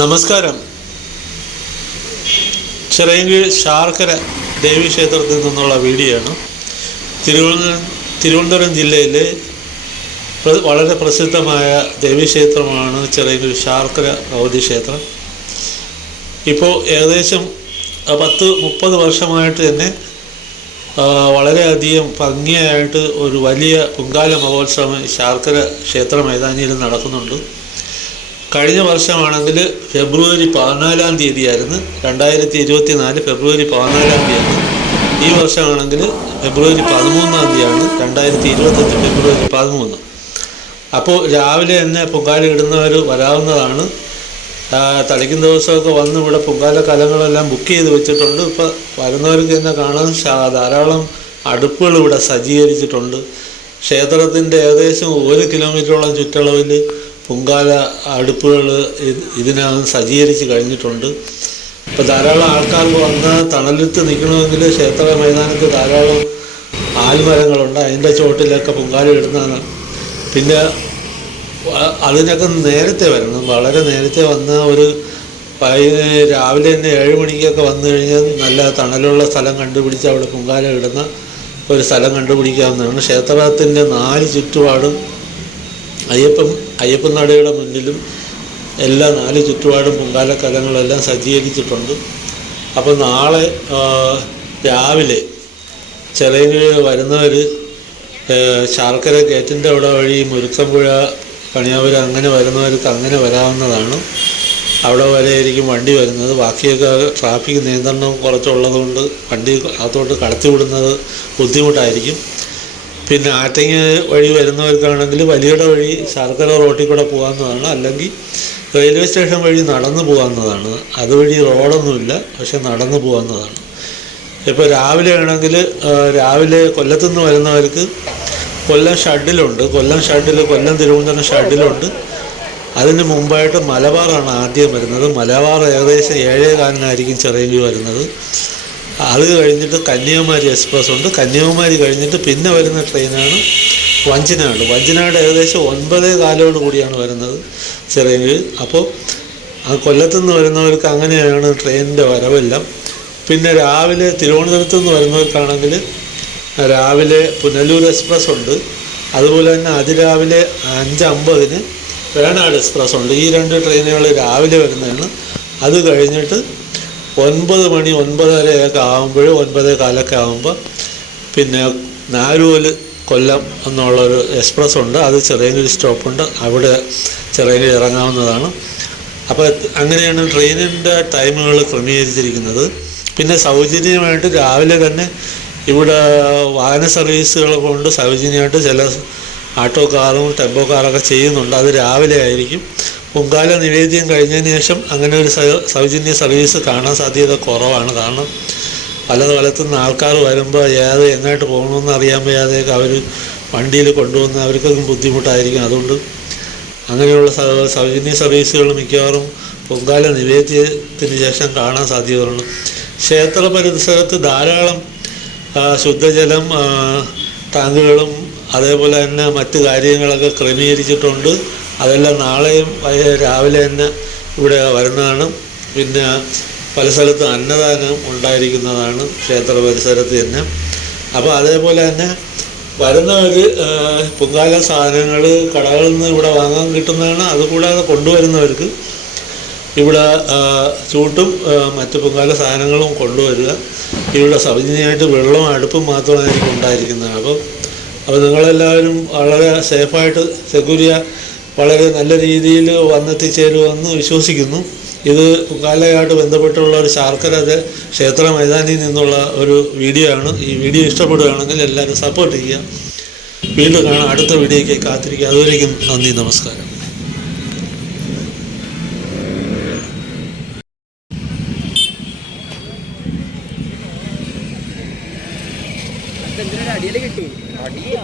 നമസ്കാരം. ചിറയൻകീഴ് ശാർക്കര ദേവീക്ഷേത്രത്തിൽ നിന്നുള്ള വീഡിയോ ആണ് തിരുവനന്തപുരം തിരുവനന്തപുരം ജില്ലയിലെ വളരെ പ്രസിദ്ധമായ ദേവീക്ഷേത്രമാണ് ചിറയൻകീഴ് ശാർക്കര ഭഗവതി ക്ഷേത്രം. ഇപ്പോൾ ഏകദേശം പത്ത് മുപ്പത് വർഷമായിട്ട് തന്നെ വളരെയധികം ഭംഗിയായിട്ട് ഒരു വലിയ പൊങ്കാല മഹോത്സവം ശാർക്കര ക്ഷേത്ര മൈതാനിയിൽ നടക്കുന്നുണ്ട്. കഴിഞ്ഞ വർഷമാണെങ്കിൽ ഫെബ്രുവരി പതിനാലാം തീയതിയായിരുന്നു. രണ്ടായിരത്തി ഇരുപത്തി നാല് ഫെബ്രുവരി പതിനാലാം തീയതി. ഈ വർഷമാണെങ്കിൽ ഫെബ്രുവരി പതിമൂന്നാം തീയതിയാണ്. രണ്ടായിരത്തി ഇരുപത്തഞ്ച് ഫെബ്രുവരി പതിമൂന്ന്. അപ്പോൾ രാവിലെ തന്നെ പൊങ്കാല ഇടുന്നവർ വരാവുന്നതാണ്. തളിക്കുന്ന ദിവസമൊക്കെ വന്ന് ഇവിടെ പൊങ്കാല കലങ്ങളെല്ലാം ബുക്ക് ചെയ്ത് വെച്ചിട്ടുണ്ട്. ഇപ്പോൾ വരുന്നവർക്ക് തന്നെ കാണാൻ ധാരാളം അടുപ്പുകൾ ഇവിടെ സജ്ജീകരിച്ചിട്ടുണ്ട്. ക്ഷേത്രത്തിന്റെ ഏകദേശം ഒരു കിലോമീറ്ററോളം ചുറ്റളവിൽ പൊങ്കാല അടുപ്പുകൾ ഇതിനകം സജ്ജീകരിച്ച് കഴിഞ്ഞിട്ടുണ്ട്. ഇപ്പോൾ ധാരാളം ആൾക്കാർ വന്ന് തണലത്ത് നിൽക്കണമെങ്കിൽ ക്ഷേത്ര മൈതാനത്ത് ധാരാളം ആൽമരങ്ങളുണ്ട്. അതിന്റെ ചോട്ടിലൊക്കെ പൊങ്കാല ഇടുന്നതാണ്. പിന്നെ അതിനൊക്കെ നേരത്തെ വരണം. വളരെ നേരത്തെ വന്ന് ഒരു രാവിലെ തന്നെ ഏഴ് മണിക്കൊക്കെ വന്നു കഴിഞ്ഞാൽ നല്ല തണലുള്ള സ്ഥലം കണ്ടുപിടിച്ച് അവിടെ പൊങ്കാല ഇടുന്ന ഒരു സ്ഥലം കണ്ടുപിടിക്കാവുന്നതാണ്. ക്ഷേത്രത്തിന്റെ നാല് ചുറ്റുപാടും അയ്യപ്പൻ അയ്യപ്പൻ നടയുടെ മുന്നിലും എല്ലാ നാല് ചുറ്റുപാടും പൊങ്കാല കലങ്ങളെല്ലാം സജ്ജീകരിച്ചിട്ടുണ്ട്. അപ്പോൾ നാളെ രാവിലെ ചിറയിൽ വരുന്നവർ ശാർക്കര ഗേറ്റിന്റെ അവിടെ വഴി മുരുക്കമ്പുഴ പണിയാപുരം അങ്ങനെ വരുന്നവർക്ക് അങ്ങനെ വരാവുന്നതാണ്. അവിടെ വരെ ആയിരിക്കും വണ്ടി വരുന്നത്. ബാക്കിയൊക്കെ ട്രാഫിക് നിയന്ത്രണം കുറച്ചുള്ളതുകൊണ്ട് വണ്ടി അകത്തോട്ട് കടത്തി വിടുന്നത് ബുദ്ധിമുട്ടായിരിക്കും. പിന്നെ ആറ്റങ്ങ വഴി വരുന്നവർക്കാണെങ്കിൽ വലിയട വഴി ശർക്കര റോട്ടിൽ കൂടെ പോകാവുന്നതാണ്. അല്ലെങ്കിൽ റെയിൽവേ സ്റ്റേഷൻ വഴി നടന്നു പോകാവുന്നതാണ്. അതുവഴി റോഡൊന്നുമില്ല പക്ഷെ നടന്നു പോകാവുന്നതാണ്. ഇപ്പോൾ രാവിലെ ആണെങ്കിൽ രാവിലെ രാവിലെ കൊല്ലത്തുനിന്ന് വരുന്നവർക്ക് കൊല്ലം ഷഡിലുണ്ട്. കൊല്ലം ഷഡിൽ കൊല്ലം തിരുവനന്തപുരം ഷഡിലുണ്ട്. അതിന് മുമ്പായിട്ട് മലബാറാണ് ആദ്യം വരുന്നത്. മലബാർ ഏകദേശം ഏഴേ കാലിനായിരിക്കും ചെറിയ വരുന്നത്. അത് കഴിഞ്ഞിട്ട് കന്യാകുമാരി എക്സ്പ്രസ് ഉണ്ട്. കന്യാകുമാരി കഴിഞ്ഞിട്ട് പിന്നെ വരുന്ന ട്രെയിനാണ് വഞ്ചിനാട്. വഞ്ചിനാട് ഏകദേശം ഒൻപതേ കാലോട് കൂടിയാണ് വരുന്നത് ചെറിയ അപ്പോൾ ആ കൊല്ലത്തു നിന്ന് വരുന്നവർക്ക് അങ്ങനെയാണ് ട്രെയിനിന്റെ വരവെല്ലാം. പിന്നെ രാവിലെ തിരുവനന്തപുരത്ത് നിന്ന് വരുന്നവർക്കാണെങ്കിൽ രാവിലെ പുനലൂർ എക്സ്പ്രസ് ഉണ്ട്. അതുപോലെ തന്നെ അതിരാവിലെ അഞ്ച് അമ്പതിന് വേണാട് എക്സ്പ്രസ് ഉണ്ട്. ഈ രണ്ട് ട്രെയിനുകൾ രാവിലെ വരുന്നതാണ്. അത് കഴിഞ്ഞിട്ട് ഒൻപത് മണി ഒൻപതരയൊക്കെ ആകുമ്പോൾ ഒൻപതേ കാലൊക്കെ ആകുമ്പോൾ പിന്നെ നാരൂൽ കൊല്ലം എന്നുള്ളൊരു എക്സ്പ്രസ് ഉണ്ട്. അത് ചെറിയങ്കിരി സ്റ്റോപ്പുണ്ട്. അവിടെ ചെറിയങ്കിരി ഇറങ്ങാവുന്നതാണ്. അപ്പോൾ അങ്ങനെയാണ് ട്രെയിനിന്റെ ടൈമുകൾ ക്രമീകരിച്ചിരിക്കുന്നത്. പിന്നെ സൗജന്യമായിട്ട് രാവിലെ തന്നെ ഇവിടെ വാഹന സർവീസുകൾ കൊണ്ട് സൗജന്യമായിട്ട് ചില ആട്ടോ കാറും ടെമ്പോ കാറൊക്കെ ചെയ്യുന്നുണ്ട്. അത് രാവിലെ ആയിരിക്കും. പൊങ്കാല നിവേദ്യം കഴിഞ്ഞതിന് ശേഷം അങ്ങനെ ഒരു സൗജന്യ സർവീസ് കാണാൻ സാധ്യത കുറവാണ്. കാരണം പല സ്ഥലത്തു നിന്ന് ആൾക്കാർ വരുമ്പോൾ ഏത് എങ്ങോട്ട് പോകണമെന്ന് അറിയാൻ വയ്യാതെയൊക്കെ അവർ വണ്ടിയിൽ കൊണ്ടുവന്ന് അവർക്കൊക്കെ ബുദ്ധിമുട്ടായിരിക്കും. അതുകൊണ്ട് അങ്ങനെയുള്ള സൗജന്യ സർവീസുകൾ മിക്കവാറും പൊങ്കാല നിവേദ്യത്തിന് ശേഷം കാണാൻ സാധ്യതയുള്ളൂ. ക്ഷേത്ര പരിസരത്ത് ധാരാളം ശുദ്ധജലം ടാങ്കുകളും അതേപോലെ തന്നെ മറ്റു കാര്യങ്ങളൊക്കെ ക്രമീകരിച്ചിട്ടുണ്ട്. അതെല്ലാം നാളെയും രാവിലെ തന്നെ ഇവിടെ വരുന്നതാണ്. പിന്നെ പല സ്ഥലത്തും അന്നദാനം ഉണ്ടായിരിക്കുന്നതാണ് ക്ഷേത്ര പരിസരത്ത് തന്നെ. അപ്പോൾ അതേപോലെ തന്നെ വരുന്നവർ പൊങ്കാല സാധനങ്ങൾ കടകളിൽ നിന്ന് ഇവിടെ വാങ്ങാൻ കിട്ടുന്നതാണ്. അതുകൂടാതെ കൊണ്ടുവരുന്നവർക്ക് ഇവിടെ ചൂട്ടും മറ്റു പൊങ്കാല സാധനങ്ങളും കൊണ്ടുവരിക. ഇവിടെ സൗജന്യമായിട്ട് വെള്ളവും അടുപ്പും മാത്രമായിരിക്കും ഉണ്ടായിരിക്കുന്നത്. അപ്പോൾ അപ്പോൾ നിങ്ങളെല്ലാവരും വളരെ സേഫായിട്ട് സെക്യൂരിയ വളരെ നല്ല രീതിയിൽ വന്നെത്തിച്ചേരുമെന്ന് വിശ്വസിക്കുന്നു. ഇത് കാലയായിട്ട് ബന്ധപ്പെട്ടുള്ള ഒരു ശാർക്കര ക്ഷേത്ര മൈതാനിയിൽ നിന്നുള്ള ഒരു വീഡിയോ ആണ് ഈ വീഡിയോ ഇഷ്ടപ്പെടുകയാണെങ്കിൽ എല്ലാവരും സപ്പോർട്ട് ചെയ്യുക. വീണ്ടും കാണാം. അടുത്ത വീഡിയോയ്ക്ക് കാത്തിരിക്കുക. അതുവരേക്കും നന്ദി നമസ്കാരം. അടിയിൽ കിട്ടി? അടിയാ.